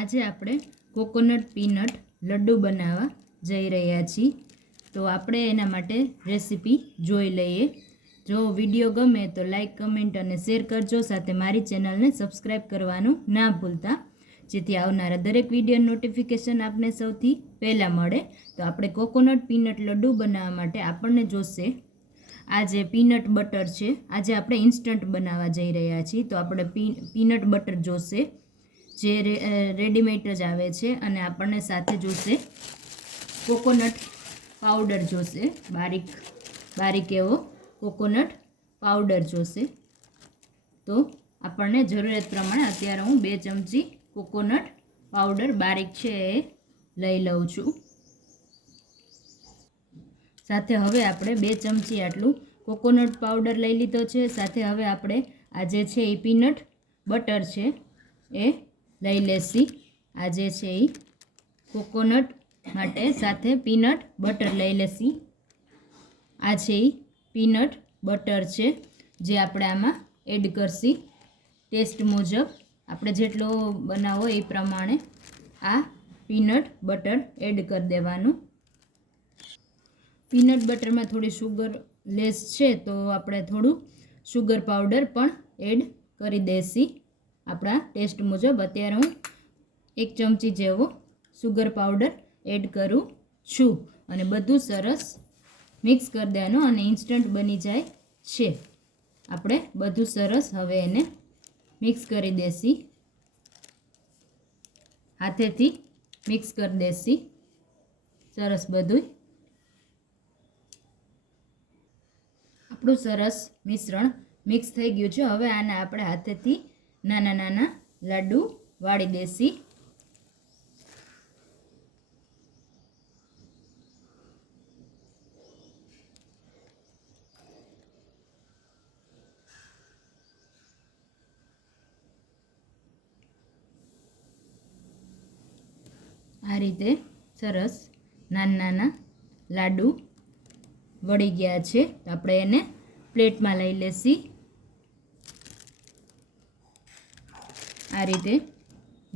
આજે આપણે coconut peanut laddu બનાવવા જઈ રહ્યા છીએ. તો આપણે એના માટે રેસીપી જોઈ લઈએ. જો વિડીયો ગમે તો લાઈક, કમેન્ટ અને શેર કરજો. સાથે મારી ચેનલને સબસ્ક્રાઈબ કરવાનું ના ભૂલતા, જેથી આવનારા દરેક વિડીયો નોટિફિકેશન આપને સૌથી પહેલાં મળે. તો આપણે કોકોનટ પીનટ લડ્ડુ બનાવવા માટે આપણને જોશે આ જે પીનટ બટર છે. આજે આપણે ઇન્સ્ટન્ટ બનાવવા જઈ રહ્યા છીએ, તો આપણે પીનટ બટર જોશે, જે રેડીમેડ જ આવે છે. અને આપણને સાથે જોશે કોકોનટ પાવડર જોશે, બારીક એવો કોકોનટ પાવડર જોશે. તો આપણને જરૂરિયાત પ્રમાણે અત્યારે હું 2 ચમચી કોકોનટ પાવડર બારીક છે એ લઈ લઉં છું. સાથે હવે આપણે 2 ચમચી આટલું કોકોનટ પાવડર લઈ લીધો છે. સાથે હવે આપણે આ જે છે એ પીનટ બટર છે એ લઈ લેશી. આ જે છે એ કોકોનટ માટે સાથે પીનટ બટર લઈ લેશી. આ છે એ પીનટ બટર છે જે આપણે આમાં એડ કરશી. ટેસ્ટ મુજબ આપણે જેટલો બનાવો એ પ્રમાણે આ પીનટ બટર એડ કરી દેવાનું. પીનટ બટરમાં થોડી શુગર લેસ છે, તો આપણે થોડું શુગર પાવડર પણ એડ કરી દેશી આપણા ટેસ્ટ મુજબ. અત્યારે હું 1 ચમચી જેવો શુગર પાવડર એડ કરું છું અને બધું સરસ મિક્સ કરી દેવાનું અને ઇન્સ્ટન્ટ બની જાય છે. આપણે બધું સરસ હવે એને મિક્સ કરી દેશી, હાથેથી મિક્સ કરી દેશી સરસ બધું. આપણું સરસ મિશ્રણ મિક્સ થઈ ગયું છે. હવે આને આપણે હાથેથી નાના નાના લાડુ વાળી દેશી. આ રીતે સરસ નાના નાના લાડુ વળી ગયા છે. આપણે એને પ્લેટમાં લઈ લેશી. આ રીતે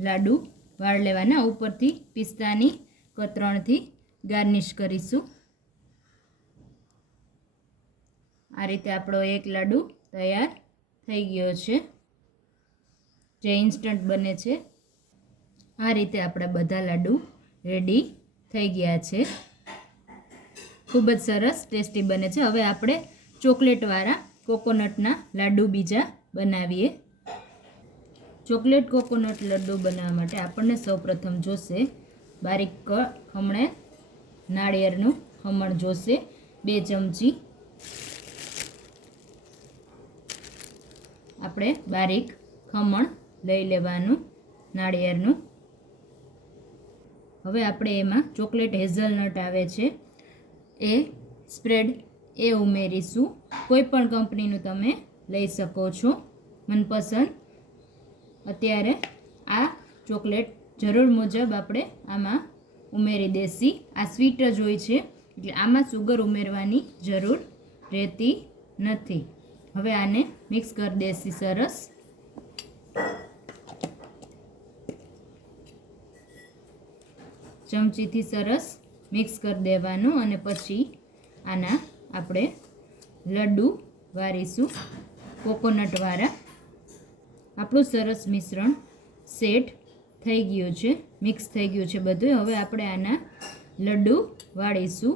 લાડુ વાળી લેવાના. ઉપરથી પિસ્તાની કતરણથી ગાર્નિશ કરીશું. આ રીતે આપણો એક લાડુ તૈયાર થઈ ગયો છે, જે ઇન્સ્ટન્ટ બને છે. આ રીતે આપણા બધા લાડુ રેડી થઈ ગયા છે. ખૂબ જ સરસ ટેસ્ટી બને છે. હવે આપણે ચોકલેટવાળા કોકોનટના લાડુ બીજા બનાવીએ. ચોકલેટ કોકોનટ લડ્ડુ બનાવવા માટે આપણને સૌપ્રથમ જોશે બારીક ખમણે નાળિયેરનું ખમણ જોશે 2 ચમચી. આપણે બારીક ખમણ લઈ લેવાનું નાળિયેરનું. હવે આપણે એમાં ચોકલેટ હેઝલનટ આવે છે એ સ્પ્રેડ એ ઉમેરીશું. કોઈ પણ કંપનીનું તમે લઈ શકો છો મનપસંદ. અત્યારે આ ચોકલેટ જરૂર મુજબ આપણે આમાં ઉમેરી દેશી. આ સ્વીટ જ હોય છે એટલે આમાં સુગર ઉમેરવાની જરૂર રહેતી નથી. હવે આને મિક્સ કરી દેશી સરસ. ચમચીથી સરસ મિક્સ કરી દેવાનું અને પછી આના આપણે લડ્ડુ વાળીશું કોકોનટવાળા. આપણું સરસ મિશ્રણ સેટ થઈ ગયું છે, મિક્સ થઈ ગયું છે બધું. હવે આપણે આના લડ્ડુ વાળીશું.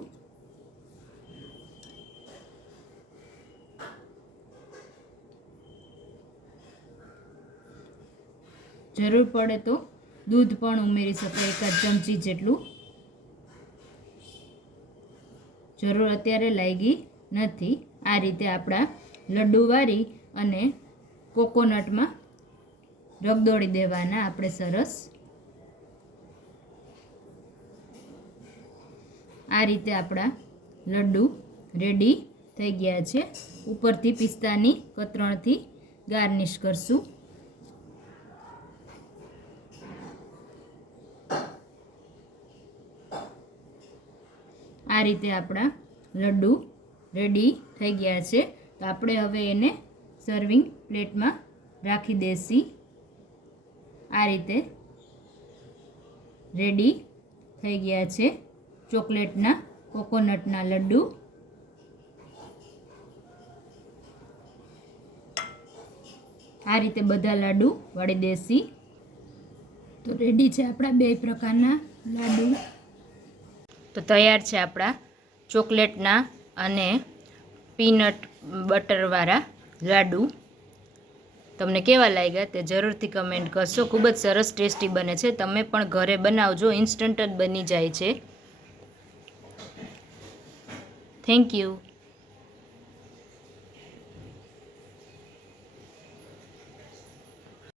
જરૂર પડે તો દૂધ પણ ઉમેરી શકો, 1 ચમચી જેટલું. જરૂર અત્યારે લાગી નથી. આ રીતે આપણા લડ્ડુ વાળી અને કોકોનટમાં રગદોળી દેવાના આપણે સરસ. આ રીતે આપણા લડ્ડુ રેડી થઈ ગયા છે. ઉપરથી પિસ્તાની કતરણથી ગાર્નિશ કરશું. આ રીતે આપણા લડ્ડુ રેડી થઈ ગયા છે. તો આપણે હવે એને સર્વિંગ પ્લેટમાં રાખી દેશી. આ રીતે રેડી થઈ ગયા છે ચોકલેટના કોકોનટના લડ્ડુ. આ રીતે બધા લાડુ વાળી દેશી. તો રેડી છે આપણા 2 પ્રકારના લાડુ. તો તૈયાર છે આપણા ચોકલેટના અને પીનટ બટરવાળા લાડુ. તમને કેવા લાગ્યા તે જરૂરથી કમેન્ટ કરશો. ખૂબ જ સરસ ટેસ્ટી બને છે. તમે પણ ઘરે બનાવજો, ઇન્સ્ટન્ટ જ બની જાય છે. Thank you.